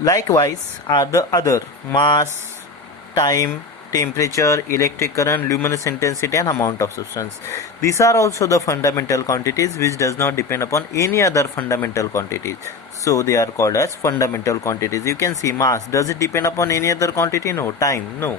Likewise are the other mass, time, temperature, electric current, luminous intensity and amount of substance. These are also the fundamental quantities which does not depend upon any other fundamental quantities. So they are called as fundamental quantities. You can see mass, does it depend upon any other quantity? No. Time, no.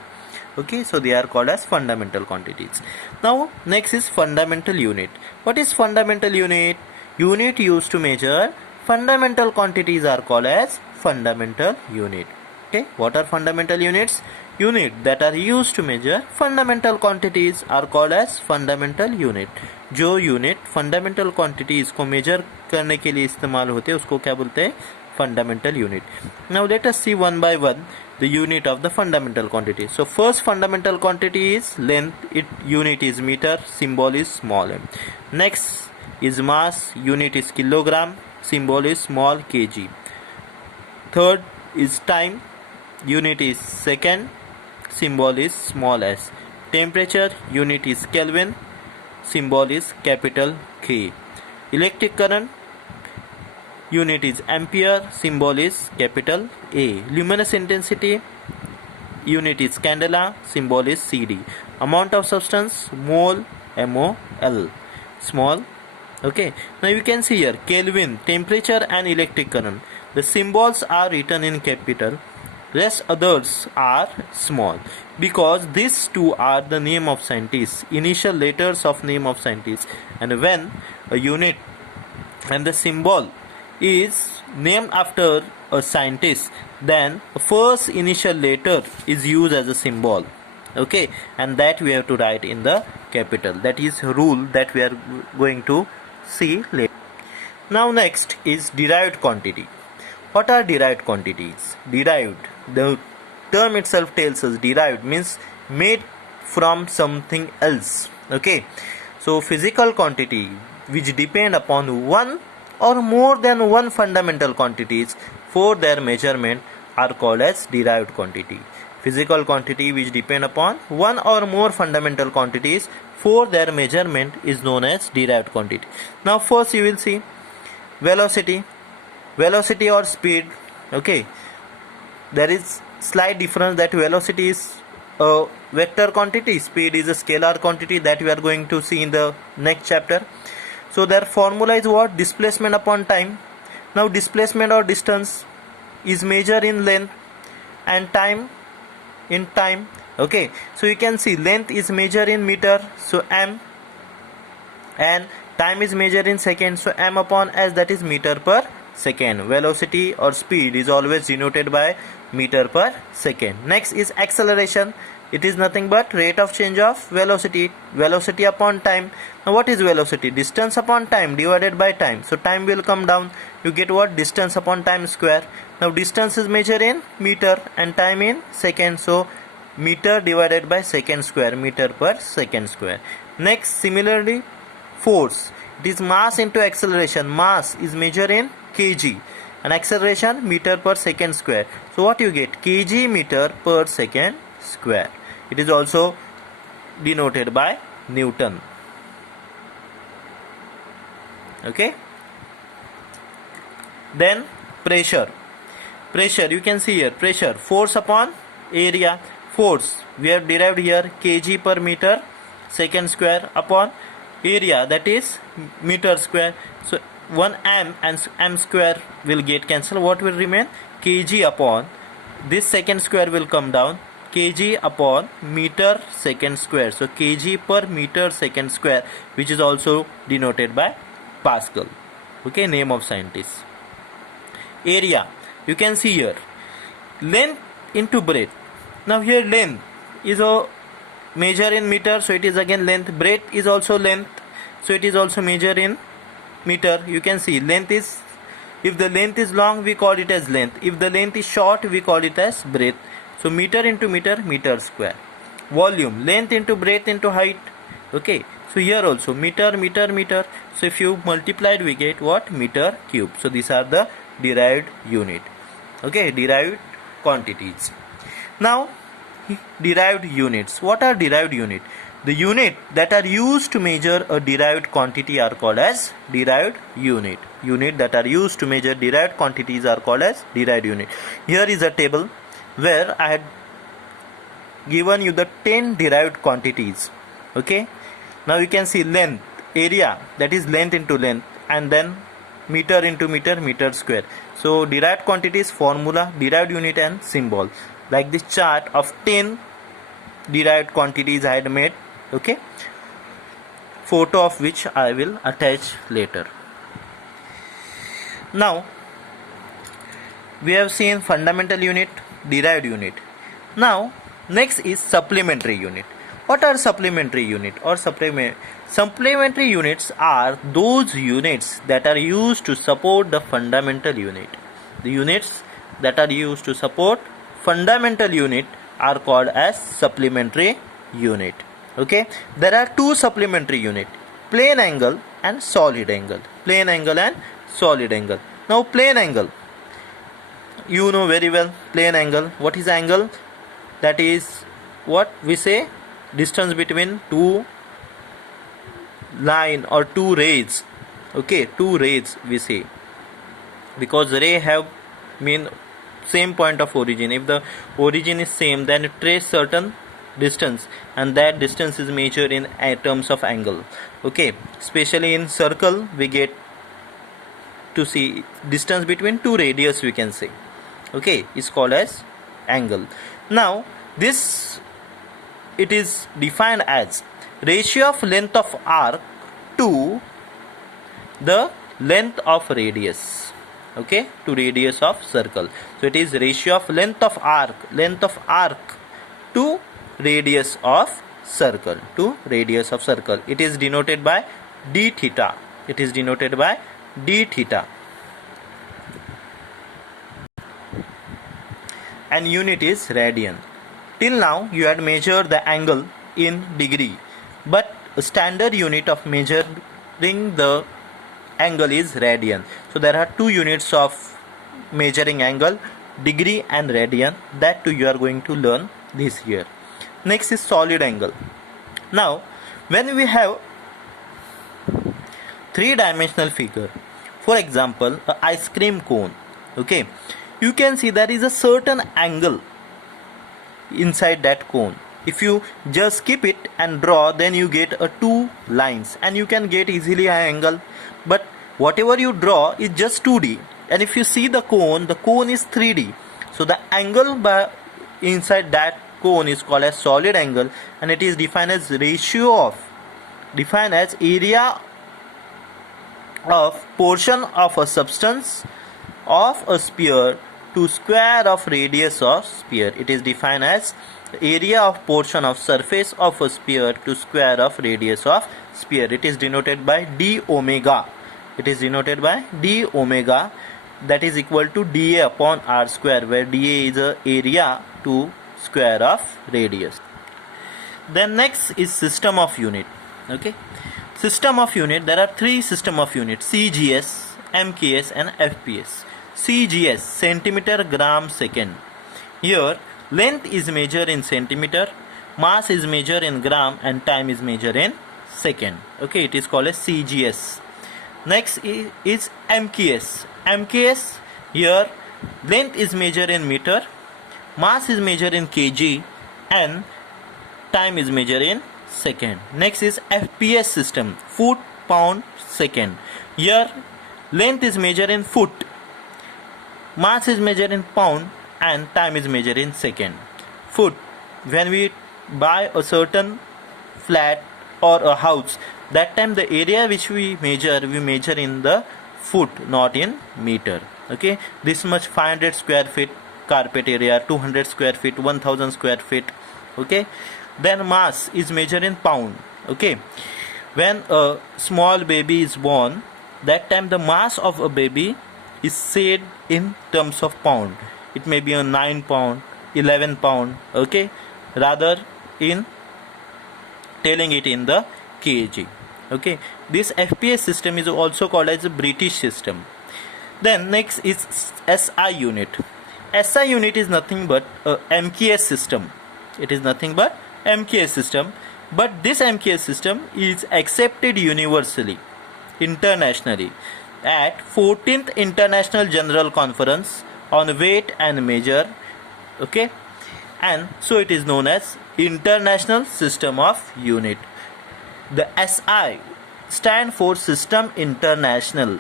Okay, so they are called as fundamental quantities. Now next is fundamental unit. What is fundamental unit? Unit used to measure fundamental quantities are called as fundamental unit. Okay, what are fundamental units? Unit that are used to measure fundamental quantities are called as fundamental unit. जो unit fundamental quantities को major करने के लिए इस्तेमाल होते हैं उसको क्या बोलते हैं? Fundamental unit. Now let us see one by one the unit of the fundamental quantity. So first fundamental quantity is length, unit is meter, symbol is small m. Next is mass, unit is kilogram, symbol is small kg. Third is time, unit is second, symbol is small s. Temperature, unit is Kelvin, symbol is capital K. Electric current, unit is ampere, symbol is capital A. Luminous intensity, unit is candela, symbol is CD. Amount of substance, mole, MOL, small. Okay, now you can see here Kelvin, temperature and electric current. The symbols are written in capital, rest others are small, because these two are the name of scientists, initial letters of name of scientists. And when a unit and the symbol is named after a scientist, then the first initial letter is used as a symbol. Okay, and that we have to write in the capital. That is rule that we are going to see later. Now next is derived quantity. What are derived quantities? Derived, the term itself tells us derived means made from something else. Okay, so physical quantity which depend upon one or more than one fundamental quantities for their measurement are called as derived quantity. Physical quantity which depend upon one or more fundamental quantities for their measurement is known as derived quantity. Now first you will see velocity or speed. Okay, there is slight difference that velocity is a vector quantity, speed is a scalar quantity, that we are going to see in the next chapter. So their formula is what? Displacement upon time. Now displacement or distance is measured in length and time in time. Okay, so you can see length is measured in meter, so m, and time is measured in seconds, so m upon s, that is meter per second. Velocity or speed is always denoted by meter per second. Next is acceleration. It is nothing but rate of change of velocity upon time. Now what is velocity? Distance upon time divided by time. So time will come down, you get what? Distance upon time square. Now distance is measured in meter and time in second, so meter divided by second square, meter per second square. Next, similarly, force, it is mass into acceleration. Mass is measured in kg and acceleration meter per second square. So what you get? Kg meter per second square. It is also denoted by Newton. Okay, then pressure, you can see here pressure, force upon area. Force we have derived here kg per meter second square upon area, that is meter square. So 1 m and m square will get cancelled. What will remain? Kg upon this second square will come down, kg upon meter second square. So kg per meter second square, which is also denoted by Pascal. Okay, name of scientist. Area, you can see here length into breadth. Now here length is a measure in meter, so it is again length. Breadth is also length, so it is also measure in meter. You can see length is, if the length is long we call it as length, if the length is short we call it as breadth. So meter into meter, meter square. Volume, length into breadth into height. Okay, so here also meter, meter. So if you multiply it we get what? Meter cube. So these are the derived unit. Okay, derived quantities. Now derived units. What are derived unit? The unit that are used to measure a derived quantity are called as derived unit. Unit that are used to measure derived quantities are called as derived unit. Here is a table where I had given you the 10 derived quantities. Okay. Now you can see length, area, that is length into length, and then meter into meter, meter square. So derived quantities formula, derived unit and symbol. Like this chart of 10 derived quantities I had made. Okay, photo of which I will attach later. Now we have seen fundamental unit, derived unit. Now next is supplementary unit. What are supplementary unit or supplementary units are those units that are used to support the fundamental unit. The units that are used to support fundamental unit are called as supplementary unit. Okay, there are two supplementary unit, plane angle and solid angle. Plane angle and solid angle. Now plane angle, you know very well plane angle. What is angle? That is what we say, distance between two line or two rays. Okay, two rays we say, because ray have mean same point of origin. If the origin is same, then it trace certain distance, and that distance is measured in terms of angle. Okay, especially in circle we get to see distance between two radius, we can say. Okay, is called as angle. Now this, it is defined as ratio of length of arc to the length of radius. Okay, to radius of circle. So it is ratio of length of arc to radius of circle, to radius of circle. It is denoted by d theta. It is denoted by d theta. And unit is radian. Till now you had measured the angle in degree, but a standard unit of measuring the angle is radian. So there are two units of measuring angle, degree and radian. That too you are going to learn this year. Next is solid angle. Now when we have three-dimensional figure, for example a ice cream cone, okay, you can see there is a certain angle inside that cone. If you just keep it and draw, then you get two lines and you can get easily an angle. But whatever you draw is just 2D, and if you see the cone is 3D. So the angle by inside that cone is called as solid angle, and it is defined as area of portion of a substance of a sphere to square of radius of sphere. It is defined as area of portion of surface of a sphere to square of radius of sphere. It is denoted by d omega. It is denoted by d omega, that is equal to dA upon r square, where dA is the area to square of radius. Then next is system of unit. Okay, system of unit, there are three system of units: CGS, MKS and FPS. CGS, centimeter gram second. Here length is measured in centimeter, mass is measured in gram, and time is measured in second. Okay, it is called as CGS. Next is MKS. MKS, here length is measured in meter, mass is measured in kg, and time is measured in second. Next is FPS system, foot, pound, second. Here length is measured in foot, mass is measured in pound, and time is measured in second. Foot, when we buy a certain flat or a house, that time the area which we measure in the foot, not in meter. Okay, this much 500 square feet carpet area, 200 square feet, 1000 square feet. Okay, then mass is measured in pound. Okay, when a small baby is born, that time the mass of a baby is said in terms of pound. It may be a 9 pound, 11 pound. Okay, rather in telling it in the kg. Okay, this FPS system is also called as a British system. Then next is SI unit. SI unit is nothing but a MKS system. It is nothing but MKS system. But this MKS system is accepted universally, internationally, at 14th International General Conference on Weight and Measure, okay, and so it is known as International System of Unit. The SI stand for System International.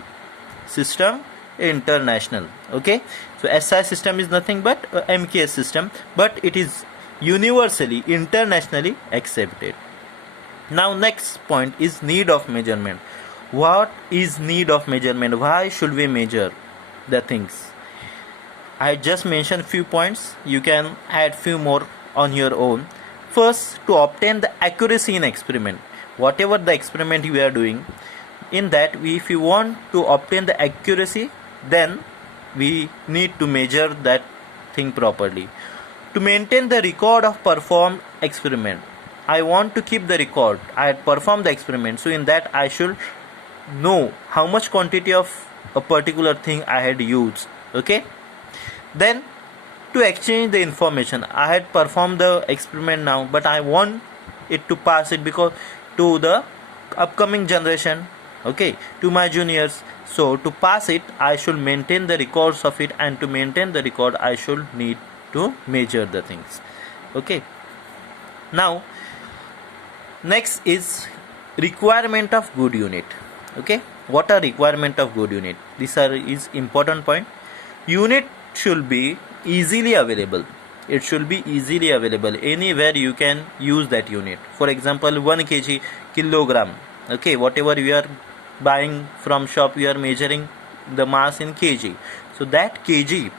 System International, okay. So SI system is nothing but MKS system, but it is universally, internationally accepted. Now next point is need of measurement. What is need of measurement? Why should we measure the things? I just mentioned few points. You can add few more on your own. First, to obtain the accuracy in experiment. Whatever the experiment you are doing, in that if you want to obtain the accuracy, then we need to measure that thing properly. To maintain the record of performed experiment, I want to keep the record. I had performed the experiment, so in that I should know how much quantity of a particular thing I had used, okay. Then to exchange the information, I had performed the experiment now, but I want it to pass it because to the upcoming generation, okay, to my juniors. So to pass it, I should maintain the records of it, and to maintain the record I should need to measure the things, okay. Now next is requirement of good unit, okay. What are requirement of good unit? This is important point. Unit should be easily available. It should be easily available anywhere. You can use that unit. For example, 1 kg, kilogram, okay. Whatever you are buying from shop, you are measuring the mass in kg, so that kg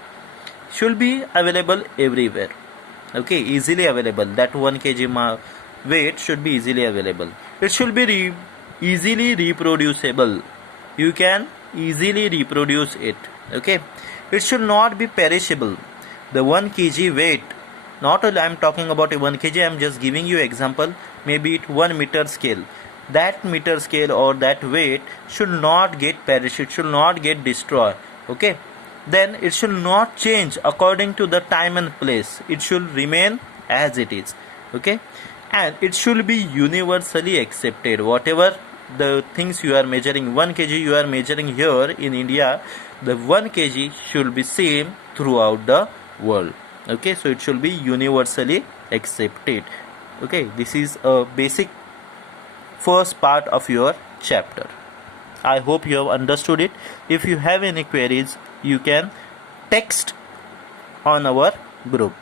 should be available everywhere, okay, easily available. That 1 kg weight should be easily available. It should be easily reproducible. You can easily reproduce it, okay. It should not be perishable. The 1 kg weight, not only I am talking about a 1 kg, I am just giving you example. Maybe it 1 meter scale. That meter scale or that weight should not get perished. It should not get destroyed, okay. Then it should not change according to the time and place. It should remain as it is, okay. And it should be universally accepted. Whatever the things you are measuring, 1 kg you are measuring here in India, the 1 kg should be same throughout the world, okay. So it should be universally accepted, okay. This is a basic first part of your chapter. I hope you have understood it. If you have any queries, you can text on our group.